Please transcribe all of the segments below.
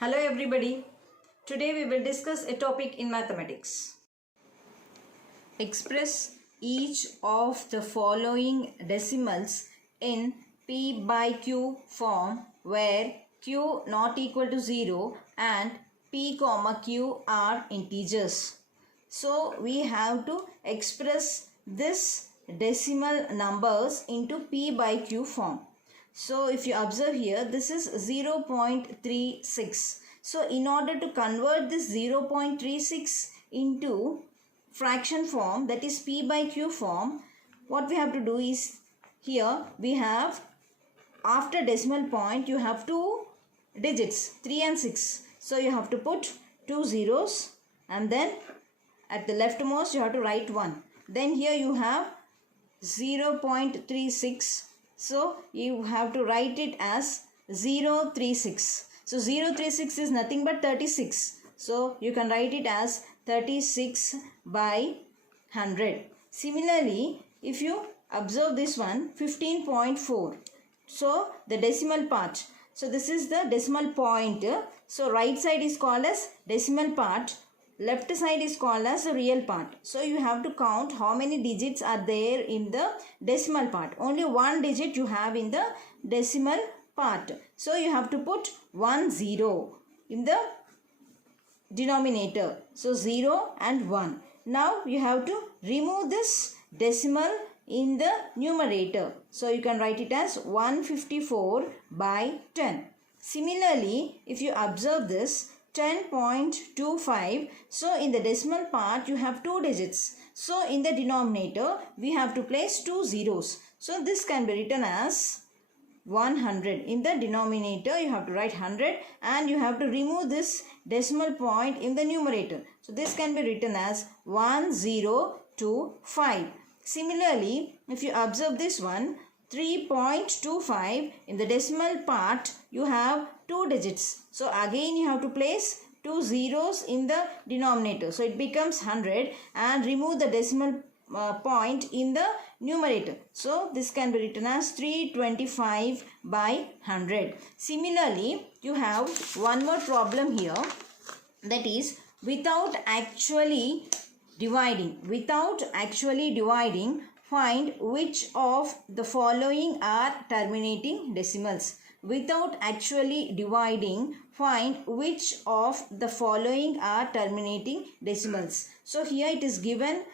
Hello everybody. Today we will discuss a topic in mathematics. Express each of the following decimals in P by Q form where Q not equal to 0 and P comma Q are integers. So we have to express this decimal numbers into P by Q form. So if you observe here, this is 0.36. So in order to convert this 0.36 into fraction form, that is P by Q form, what we have to do is, here we have, after decimal point you have two digits 3 and 6. So you have to put two zeros and then at the leftmost you have to write 1. Then here you have 0.36. So you have to write it as 036. So 036 is nothing but 36. So you can write it as 36 by 100. Similarly, if you observe this one, 15.4. So the decimal part. So this is the decimal point. So right side is called as decimal part. Left side is called as the real part. So you have to count how many digits are there in the decimal part. Only one digit you have in the decimal part. So you have to put 1 0 in the denominator. So 0 and 1. Now you have to remove this decimal in the numerator. So you can write it as 154 by 10. Similarly, if you observe this, 10.25. So in the decimal part you have two digits. So in the denominator we have to place two zeros. So this can be written as 100. In the denominator you have to write 100 and you have to remove this decimal point in the numerator. So this can be written as 1025. Similarly, if you observe this one, 3.25, in the decimal part you have two digits. So again you have to place two zeros in the denominator. So it becomes 100 and remove the decimal point in the numerator. So this can be written as 325 by 100. Similarly, you have one more problem here, that is without actually dividing. Without actually dividing, find which of the following are terminating decimals. Without actually dividing, find which of the following are terminating decimals. So here it is given,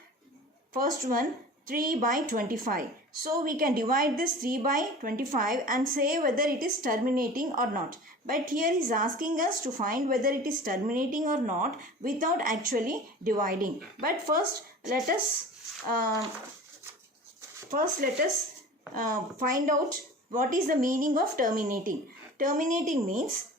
first one 3 by 25. So we can divide this 3 by 25 and say whether it is terminating or not. But here he is asking us to find whether it is terminating or not without actually dividing. But first let us find out what is the meaning of terminating. Terminating means,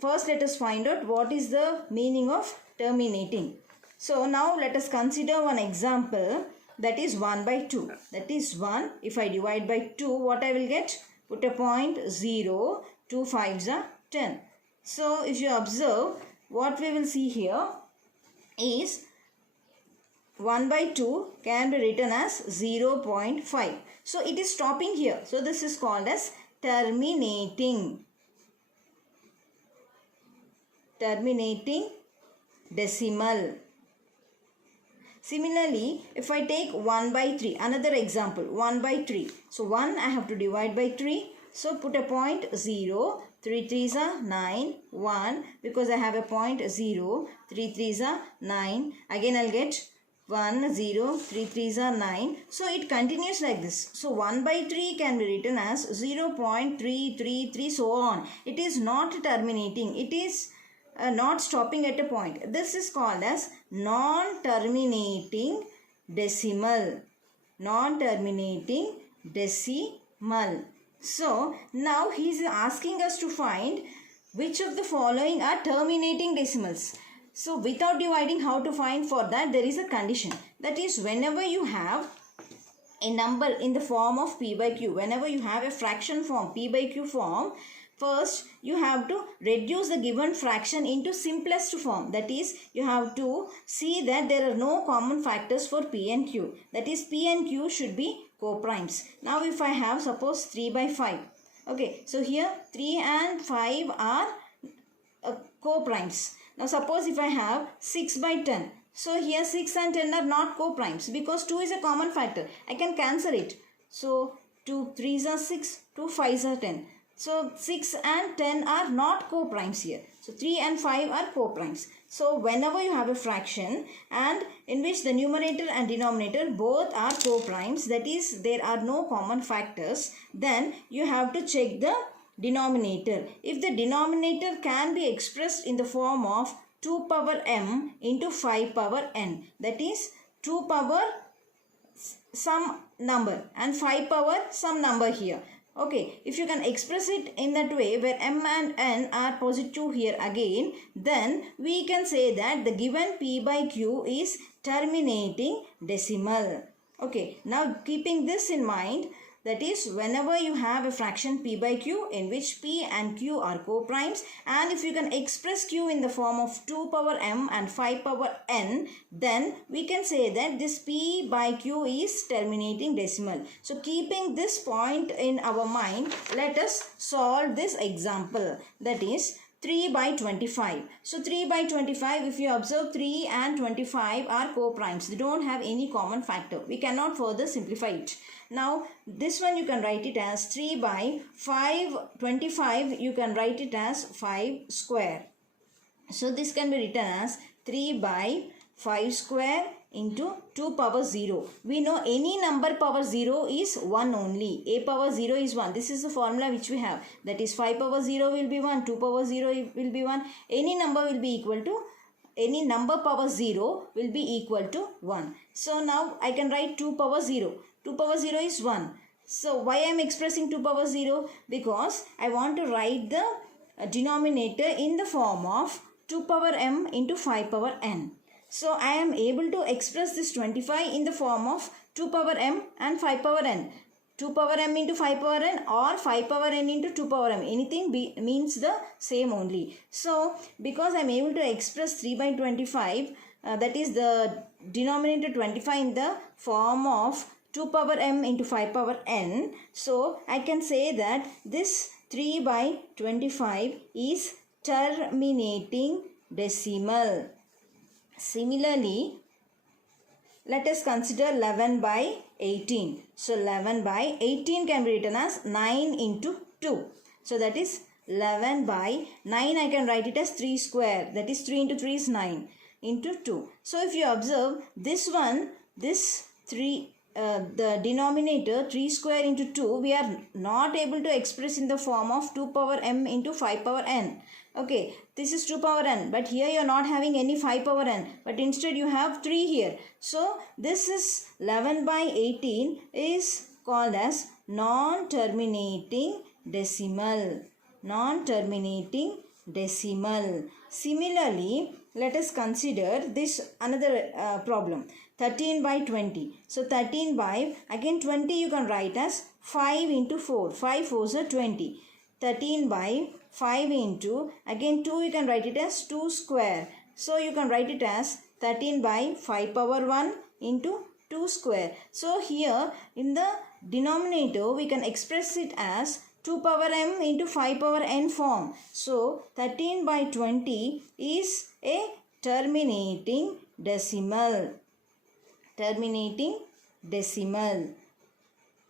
first let us find out what is the meaning of terminating. So now let us consider one example, that is 1 by 2. That is 1. If I divide by 2, what I will get? Put a point 0, 2 5s are 10. So if you observe, what we will see here is 1 by 2 can be written as 0.5. So it is stopping here. So this is called as terminating. Terminating decimal. Similarly, if I take 1 by 3, another example, 1 by 3. So 1 I have to divide by 3. So put a point 0, 3 3s are 9, 1, because I have a point 0, 3 3s are 9. Again I'll get 1, 0, 3 3s are 9. So it continues like this. So 1 by 3 can be written as 0.333, so on. It is not terminating. It is not stopping at a point. This is called as non-terminating decimal. Non-terminating decimal. So now he is asking us to find which of the following are terminating decimals. So without dividing, how to find? For that there is a condition. That is, whenever you have a number in the form of P by Q, whenever you have a fraction form, P by Q form, first you have to reduce the given fraction into simplest form. That is, you have to see that there are no common factors for P and Q. That is, P and Q should be co-primes. Now if I have suppose 3 by 5. Okay, so here 3 and 5 are co-primes. Now suppose if I have 6 by 10. So here 6 and 10 are not co-primes because 2 is a common factor. I can cancel it. So 2 3s are 6, 2 5s are 10. So 6 and 10 are not co-primes here. So 3 and 5 are co-primes. So whenever you have a fraction and in which the numerator and denominator both are co-primes, that is there are no common factors, then you have to check the denominator. If the denominator can be expressed in the form of 2 power m into 5 power n, that is 2 power some number and 5 power some number here. Okay, if you can express it in that way where m and n are positive here again, then we can say that the given p by q is terminating decimal. Okay, now keeping this in mind, that is whenever you have a fraction p by q in which p and q are co-primes, and if you can express q in the form of 2 power m and 5 power n, then we can say that this p by q is terminating decimal. So keeping this point in our mind, let us solve this example, that is 3 by 25. So 3 by 25, if you observe 3 and 25 are co-primes. They don't have any common factor. We cannot further simplify it. Now this one you can write it as 3 by 25 you can write it as 5 square. So this can be written as 3 by 5 square into 2 power 0. We know any number power 0 is 1 only. A power 0 is 1. This is the formula which we have. That is 5 power 0 will be 1. 2 power 0 will be 1. Any number will be equal to, any number power 0 will be equal to 1. So now I can write 2 power 0. 2 power 0 is 1. So why I am expressing 2 power 0? Because I want to write the denominator in the form of 2 power m into 5 power n. So I am able to express this 25 in the form of 2 power m and 5 power n. 2 power m into 5 power n or 5 power n into 2 power m. Anything means the same only. So because I am able to express 3 by 25, that is the denominator 25 in the form of 2 power m into 5 power n. So I can say that this 3 by 25 is terminating decimal. Similarly, let us consider 11 by 18. So 11 by 18 can be written as 9 into 2. So that is 11 by 9, I can write it as 3 square. That is 3 into 3 is 9 into 2. So if you observe this one, this 3, the denominator 3 square into 2, we are not able to express in the form of 2 power m into 5 power n. Okay, this is 2 power n, but here you are not having any 5 power n, but instead you have 3 here. So this is 11 by 18 is called as non-terminating decimal. Non-terminating decimal. Similarly, let us consider this another problem. 13 by 20. So 13 by, again 20 you can write as 5 into 4. 5 4s are 20. 13 by 5 into, again 2 you can write it as 2 square. So you can write it as 13 by 5 power 1 into 2 square. So here in the denominator we can express it as 2 power m into 5 power n form. So 13 by 20 is a terminating decimal. Terminating decimal.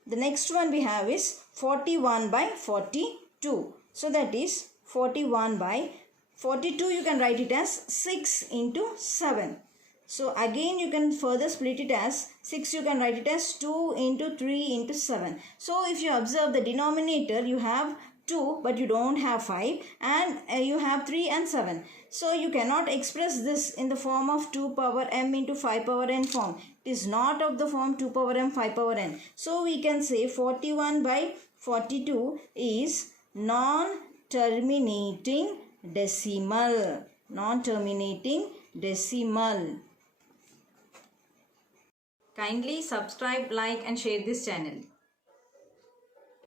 The next one we have is 41 by 42. So that is 41 by 42 you can write it as 6 into 7. So again you can further split it as 6, you can write it as 2 into 3 into 7. So if you observe the denominator, you have 2 but you don't have 5, and you have 3 and 7. So you cannot express this in the form of 2 power m into 5 power n form. It is not of the form 2 power m 5 power n. So we can say 41 by 42 is non-terminating decimal. Non-terminating decimal. Kindly subscribe, like and share this channel.